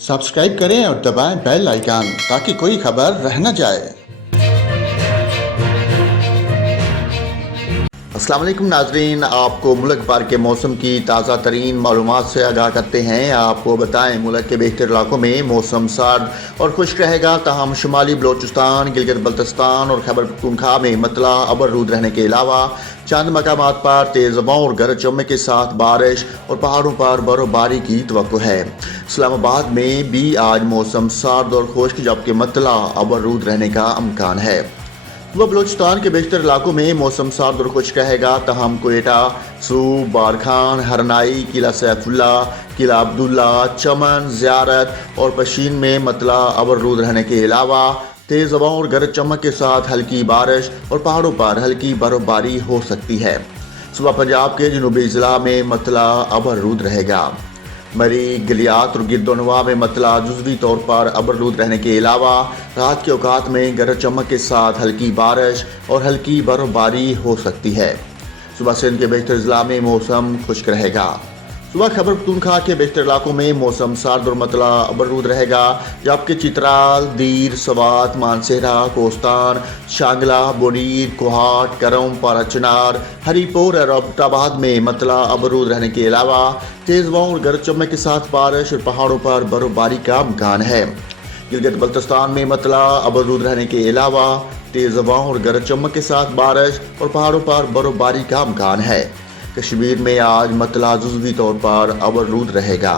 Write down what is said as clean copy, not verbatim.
Subscribe करें और दबाएं बेल आइकन ताकि कोई खबर रह न जाए। अस्सलाम वालेकुम नाजरीन, आपको मुल्क भर के मौसम की ताज़ा तरीन मालूमात से आगाह करते हैं। आपको बताएं, मुल्क के बेहतर इलाकों में मौसम सर्द और खुश्क रहेगा, ताहम शुमाली बलोचिस्तान, गिलगित बल्तिस्तान और खैबर पख्तूनख्वा में मतला अबर रूद रहने के अलावा चंद मकामात पर तेज़ हवाओं और गरज चमक के साथ बारिश और पहाड़ों पर बर्फबारी की तवक्को है। इस्लामाबाद में भी आज मौसम सर्द और खुश्क जबकि मतला अबर रूद रहने का इम्कान है। वह बलोचिस्तान के बेशतर इलाकों में मौसम सर्द और खुश्क रहेगा, तहम कोयटा, सूब, बारखान, हरनाई, किला सैफुल्ला, किला अब्दुल्ला, चमन, ज़ियारत और पशीन में मतला अबर रूद रहने के अलावा तेज़ हवाओं और गरज चमक के साथ हल्की बारिश और पहाड़ों पर हल्की बर्फबारी हो सकती है। सुबह पंजाब के जनूबी ज़िला में मतला अबर रूद रहेगा। मरी, गलियात और गिरदोनवा में मतला जुज़वी तौर पर अबरलूद रहने के अलावा रात के औकात में गरज चमक के साथ हल्की बारिश और हल्की बर्फबारी हो सकती है। सुबह सिंध के बेशतर ज़िला में मौसम खुश्क रहेगा। सुबह खैबर पख्तूनख्वा के बेशतर इलाकों में मौसम सर्द और मतला अबरलूद रहेगा, जबकि चित्राल, दीर, सवात, मानसेरा, कोस्तान, शांगला, बोनीर, कोहाट, करम, पाराचनार, हरीपुर और अब्बोटाबाद में मतला अबरलूद रहने के अलावा तेज़ हवाओं और गरज चमक के साथ बारिश और पहाड़ों पर बर्फबारी का इम्कान है। गिलगित बल्तिस्तान में मतला अबरलूद रहने के अलावा तेज़ हवाओं और गरज चमक के साथ बारिश और पहाड़ों पर बर्फबारी का इम्कान है। कश्मीर में आज मतला जुज़वी तौर पर अबरलूद रहेगा।